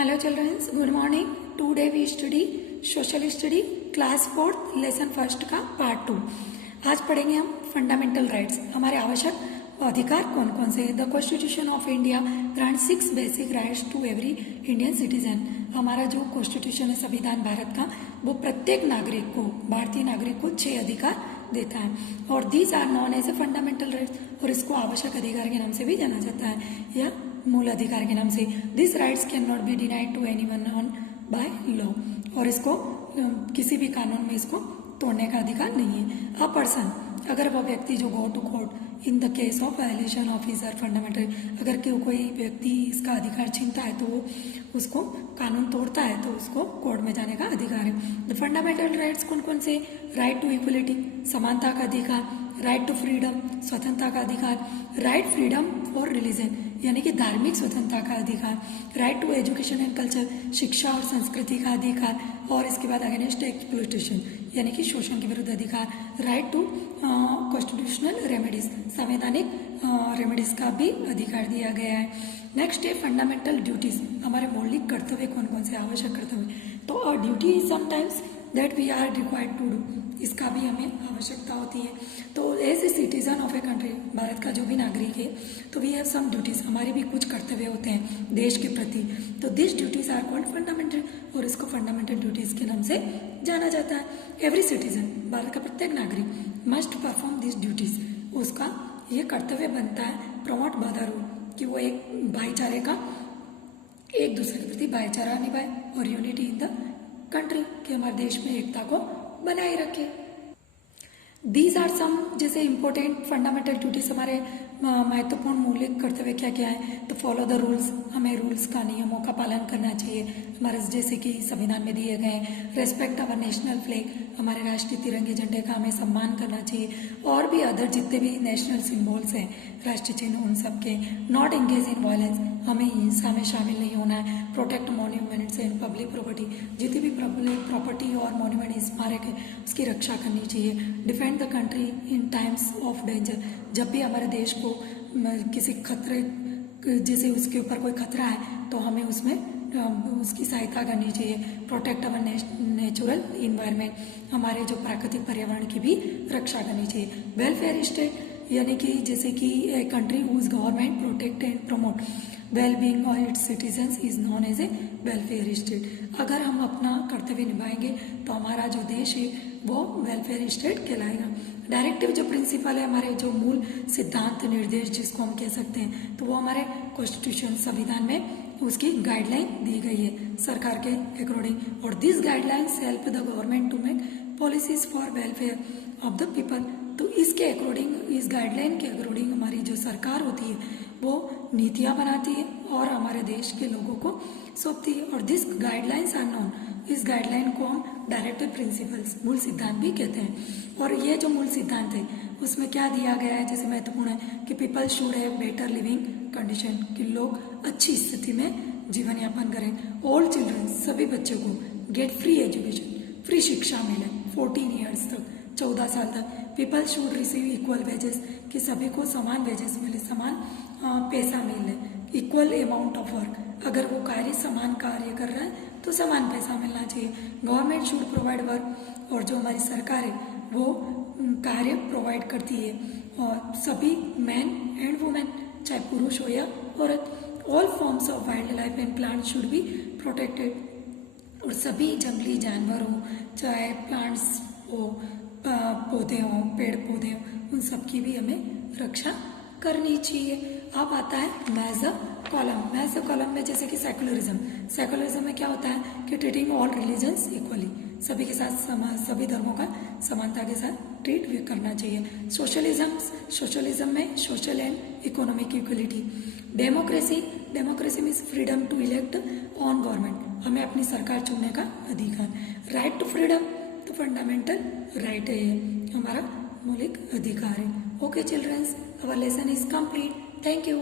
Hello children, good morning. Today we study social study class 4 lesson first का part 2। आज पढ़ेंगे हम fundamental rights, हमारे आवश्यक अधिकार कौन कौन से। The constitution of India grants 6 basic rights to every Indian citizen. हमारा जो कॉन्स्टिट्यूशन है, संविधान भारत का, वो प्रत्येक नागरिक को, भारतीय नागरिक को 6 अधिकार देता है और these are known as a fundamental rights, और इसको आवश्यक अधिकार के नाम से भी जाना जाता है या मूल अधिकार के नाम से। This rights can not be denied to anyone on by law, और इसको किसी भी कानून में इसको तोड़ने का अधिकार नहीं है। अ पर्सन, अगर वह व्यक्ति जो go to court in the case of violation of his fundamental, अगर कोई व्यक्ति इसका अधिकार छीनता है तो वो उसको कानून तोड़ता है तो उसको कोर्ट में जाने का अधिकार है। द फंडामेंटल राइट्स कौन कौन से? राइट टू इक्वलिटी, समानता का अधिकार, राइट टू फ्रीडम, स्वतंत्रता का अधिकार, राइट फ्रीडम फॉर रिलीजन यानी कि धार्मिक स्वतंत्रता का अधिकार, right to education and culture, शिक्षा और संस्कृति का अधिकार, और इसके बाद अगेंस्ट एक्सप्लॉयटेशन यानी कि शोषण के विरुद्ध अधिकार, राइट टू कॉन्स्टिट्यूशनल रेमेडीज, संवैधानिक रेमेडीज का भी अधिकार दिया गया है। नेक्स्ट है फंडामेंटल ड्यूटीज, हमारे मौलिक कर्तव्य कौन कौन से, आवश्यक कर्तव्य। तो duty is sometimes that we are required to do, इसका भी हमें आवश्यकता होती है। तो as a citizen of a country, Bharat का जो भी नागरिक है, तो वी हैव सम ड्यूटीज, हमारे भी कुछ कर्तव्य होते हैं देश के प्रति। तो this duties are called fundamental, और इसको फंडामेंटल ड्यूटीज के नाम से जाना जाता है। एवरी सिटीजन, भारत का प्रत्येक नागरिक, मस्ट परफॉर्म दिस ड्यूटीज, उसका ये कर्तव्य बनता है प्रमोट ब्रदरहुड, कि वो एक भाईचारे का, एक दूसरे के प्रति भाईचारा निभाए और यूनिटी इन द कंट्री, कि हमारे देश में एकता को बनाए रखे। दीज आर सम जैसे इंपॉर्टेंट फंडामेंटल ड्यूटीज, हमारे महत्वपूर्ण मौलिक कर्तव्य क्या क्या है। तो फॉलो द रूल्स, हमें रूल्स का, नियमों का पालन करना चाहिए हमारे, जैसे कि संविधान में दिए गए। रेस्पेक्ट अवर नेशनल फ्लैग, हमारे राष्ट्रीय तिरंगे झंडे का हमें सम्मान करना चाहिए, और भी अदर जितने भी नेशनल सिंबल्स हैं, राष्ट्रीय चिन्ह, उन सब के। नॉट एंगेज इन वायलेंस, हमें हिंसा में शामिल नहीं होना है। Protect monuments and public property, जितनी भी पब्लिक प्रॉपर्टी और मॉन्यूमेंट, स्मारक है, उसकी रक्षा करनी चाहिए। Defend the country in times of danger, जब भी हमारे देश को किसी खतरे, जैसे उसके ऊपर कोई खतरा है तो हमें उसमें उसकी सहायता करनी चाहिए। प्रोटेक्ट अवर नेचुरल इन्वायरमेंट, हमारे जो प्राकृतिक पर्यावरण की भी रक्षा करनी चाहिए। वेलफेयर स्टेट, यानी कि जैसे कि a country whose government protect and promote well being of its citizens is known as a welfare state. अगर हम अपना कर्तव्य निभाएंगे तो हमारा जो देश है वो वेलफेयर स्टेट कहलाएगा। डायरेक्टिव जो प्रिंसिपल है, हमारे जो मूल सिद्धांत निर्देश जिसको हम कह सकते हैं, तो वो हमारे कॉन्स्टिट्यूशन, संविधान में उसकी गाइडलाइन दी गई है सरकार के अकॉर्डिंग। और this guidelines help the government to make policies for welfare of the people. तो इसके अकॉर्डिंग, इस गाइडलाइन के अकॉर्डिंग हमारी जो सरकार होती है वो नीतियाँ बनाती है और हमारे देश के लोगों को सौंपती है। और दिस गाइडलाइंस आर नॉन, इस गाइडलाइन को हम डायरेक्टिव प्रिंसिपल्स, मूल सिद्धांत भी कहते हैं। और ये जो मूल सिद्धांत है उसमें क्या दिया गया है, जैसे महत्वपूर्ण है कि people should have better living condition, कि लोग अच्छी स्थिति में जीवन यापन करें। ऑल चिल्ड्रन, सभी बच्चों को गेट फ्री एजुकेशन, फ्री शिक्षा मिले 14 ईयर्स तक, 14 साल तक। People should receive equal wages, कि सभी को समान वेजेस मिले, समान पैसा मिले। इक्वल अमाउंट ऑफ वर्क, अगर वो कार्य समान कार्य कर रहा है तो समान पैसा मिलना चाहिए। गवर्नमेंट शुड प्रोवाइड वर्क, और जो हमारी सरकार है वो कार्य प्रोवाइड करती है, और सभी मैन एंड वुमेन, चाहे पुरुष हो या औरत। All forms of wild life and plant should be protected, और सभी जंगली जानवर हो, चाहे प्लांट्स हो, पौधे हों, पेड़ पौधे हों, उन सब की भी हमें रक्षा करनी चाहिए। अब आता है match the column. Match the column में जैसे कि सेकुलरिज्म, सेकुलरिज्म में क्या होता है कि ट्रीटिंग ऑल रिलीजन्स इक्वली, सभी के साथ सभी धर्मों का समानता के साथ ट्रीट भी करना चाहिए। सोशलिज्म, सोशलिज्म में social and economic equality. Democracy, democracy means freedom to elect on government, हमें अपनी सरकार चुनने का अधिकार। राइट टू फ्रीडम, तो फंडामेंटल राइट है, हमारा मौलिक अधिकार है। Okay childrens, our lesson is complete. Thank you.